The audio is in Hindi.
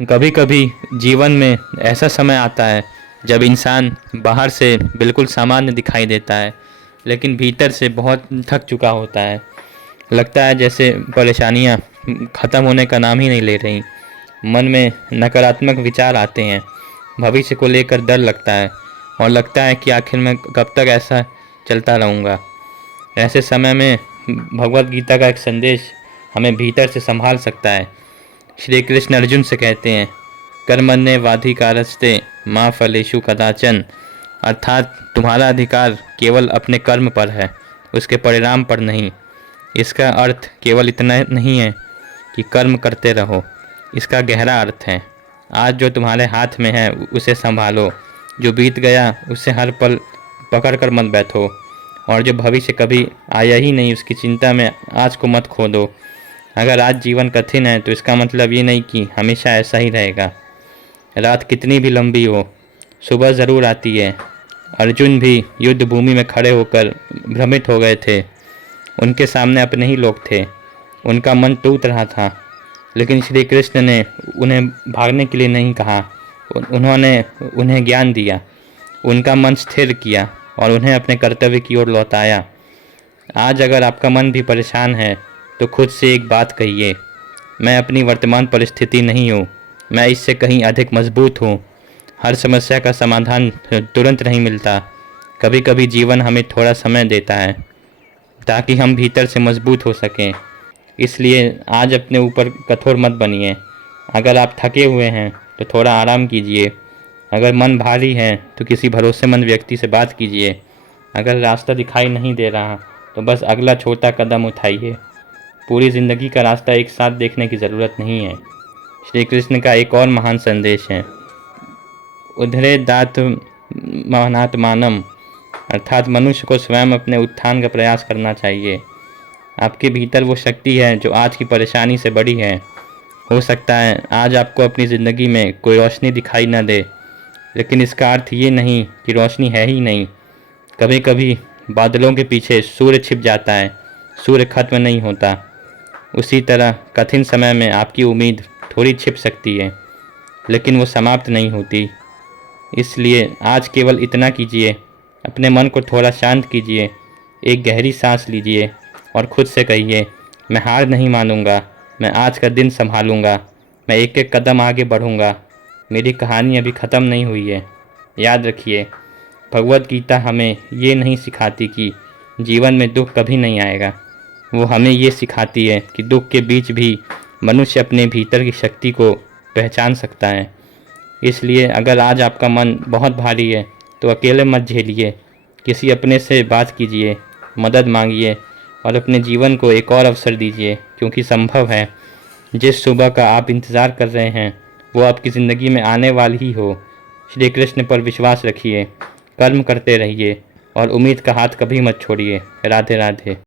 कभी कभी जीवन में ऐसा समय आता है जब इंसान बाहर से बिल्कुल सामान्य दिखाई देता है, लेकिन भीतर से बहुत थक चुका होता है। लगता है जैसे परेशानियां ख़त्म होने का नाम ही नहीं ले रही। मन में नकारात्मक विचार आते हैं, भविष्य को लेकर डर लगता है और लगता है कि आखिर मैं कब तक ऐसा चलता रहूँगा। ऐसे समय में भगवत गीता का एक संदेश हमें भीतर से संभाल सकता है। श्री कृष्ण अर्जुन से कहते हैं, कर्मण्येवाधिकारस्ते मा फलेषु कदाचन। अर्थात तुम्हारा अधिकार केवल अपने कर्म पर है, उसके परिणाम पर नहीं। इसका अर्थ केवल इतना नहीं है कि कर्म करते रहो, इसका गहरा अर्थ है आज जो तुम्हारे हाथ में है उसे संभालो, जो बीत गया उसे हर पल पकड़ कर मत बैठो, और जो भविष्य कभी आया ही नहीं उसकी चिंता में आज को मत खो दो। अगर आज जीवन कठिन है तो इसका मतलब ये नहीं कि हमेशा ऐसा ही रहेगा। रात कितनी भी लंबी हो, सुबह ज़रूर आती है। अर्जुन भी युद्ध भूमि में खड़े होकर भ्रमित हो गए थे। उनके सामने अपने ही लोग थे, उनका मन टूट रहा था, लेकिन श्री कृष्ण ने उन्हें भागने के लिए नहीं कहा। उन्होंने उन्हें ज्ञान दिया, उनका मन स्थिर किया और उन्हें अपने कर्तव्य की ओर लौटाया। आज अगर आपका मन भी परेशान है तो खुद से एक बात कहिए, मैं अपनी वर्तमान परिस्थिति नहीं हूँ, मैं इससे कहीं अधिक मजबूत हूँ। हर समस्या का समाधान तुरंत नहीं मिलता, कभी कभी जीवन हमें थोड़ा समय देता है ताकि हम भीतर से मजबूत हो सकें। इसलिए आज अपने ऊपर कठोर मत बनिए। अगर आप थके हुए हैं तो थोड़ा आराम कीजिए। अगर मन भारी है तो किसी भरोसेमंद व्यक्ति से बात कीजिए। अगर रास्ता दिखाई नहीं दे रहा तो बस अगला छोटा कदम उठाइए। पूरी ज़िंदगी का रास्ता एक साथ देखने की ज़रूरत नहीं है। श्री कृष्ण का एक और महान संदेश है, उधरे दात महानात्मानम। अर्थात मनुष्य को स्वयं अपने उत्थान का प्रयास करना चाहिए। आपके भीतर वो शक्ति है जो आज की परेशानी से बड़ी है। हो सकता है आज आपको अपनी ज़िंदगी में कोई रोशनी दिखाई न दे, लेकिन इसका अर्थ ये नहीं कि रोशनी है ही नहीं। कभी कभी बादलों के पीछे सूर्य छिप जाता है, सूर्य खत्म नहीं होता। उसी तरह कठिन समय में आपकी उम्मीद थोड़ी छिप सकती है, लेकिन वो समाप्त नहीं होती। इसलिए आज केवल इतना कीजिए, अपने मन को थोड़ा शांत कीजिए, एक गहरी सांस लीजिए और खुद से कहिए, मैं हार नहीं मानूंगा, मैं आज का दिन संभालूंगा, मैं एक एक कदम आगे बढ़ूंगा। मेरी कहानी अभी ख़त्म नहीं हुई है। याद रखिए, भगवत गीता हमें ये नहीं सिखाती कि जीवन में दुख कभी नहीं आएगा। वो हमें ये सिखाती है कि दुख के बीच भी मनुष्य अपने भीतर की शक्ति को पहचान सकता है। इसलिए अगर आज आपका मन बहुत भारी है तो अकेले मत झेलिए, किसी अपने से बात कीजिए, मदद मांगिए और अपने जीवन को एक और अवसर दीजिए, क्योंकि संभव है जिस सुबह का आप इंतज़ार कर रहे हैं वो आपकी ज़िंदगी में आने वाली ही हो। श्री कृष्ण पर विश्वास रखिए, कर्म करते रहिए और उम्मीद का हाथ कभी मत छोड़िए। राधे राधे।